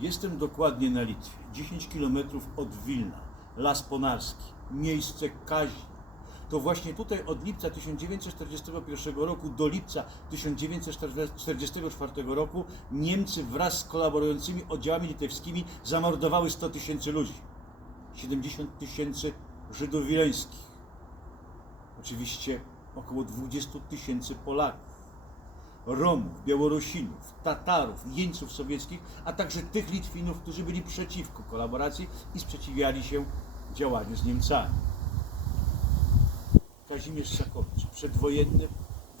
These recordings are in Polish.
Jestem dokładnie na Litwie, 10 km od Wilna, Las Ponarski, miejsce kaźni. To właśnie tutaj od lipca 1941 roku do lipca 1944 roku Niemcy wraz z kolaborującymi oddziałami litewskimi zamordowały 100 tysięcy ludzi. 70 tysięcy Żydów wileńskich. Oczywiście około 20 tysięcy Polaków. Romów, Białorusinów, Tatarów, jeńców sowieckich, a także tych Litwinów, którzy byli przeciwko kolaboracji i sprzeciwiali się działaniu z Niemcami. Kazimierz Sakowicz, przedwojenny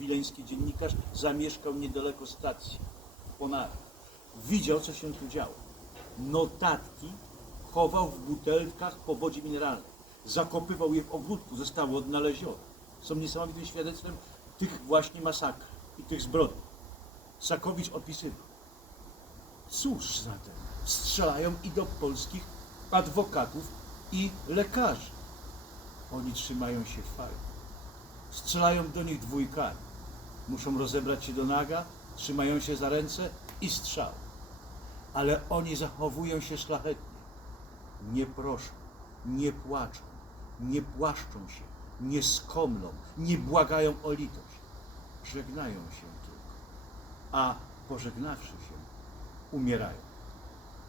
wileński dziennikarz, zamieszkał niedaleko stacji w Ponarach. Widział, co się tu działo. Notatki chował w butelkach po wodzie mineralnej. Zakopywał je w ogródku, zostały odnalezione. Są niesamowitym świadectwem tych właśnie masakr i tych zbrodni. Sakowicz opisywał. Cóż zatem, strzelają i do polskich adwokatów i lekarzy. Oni trzymają się fajnie. Strzelają do nich dwójkami. Muszą rozebrać się do naga, trzymają się za ręce i strzał. Ale oni zachowują się szlachetnie. Nie proszą, nie płaczą, nie płaszczą się, nie skomlą, nie błagają o litość. Żegnają się tylko, a pożegnawszy się, umierają.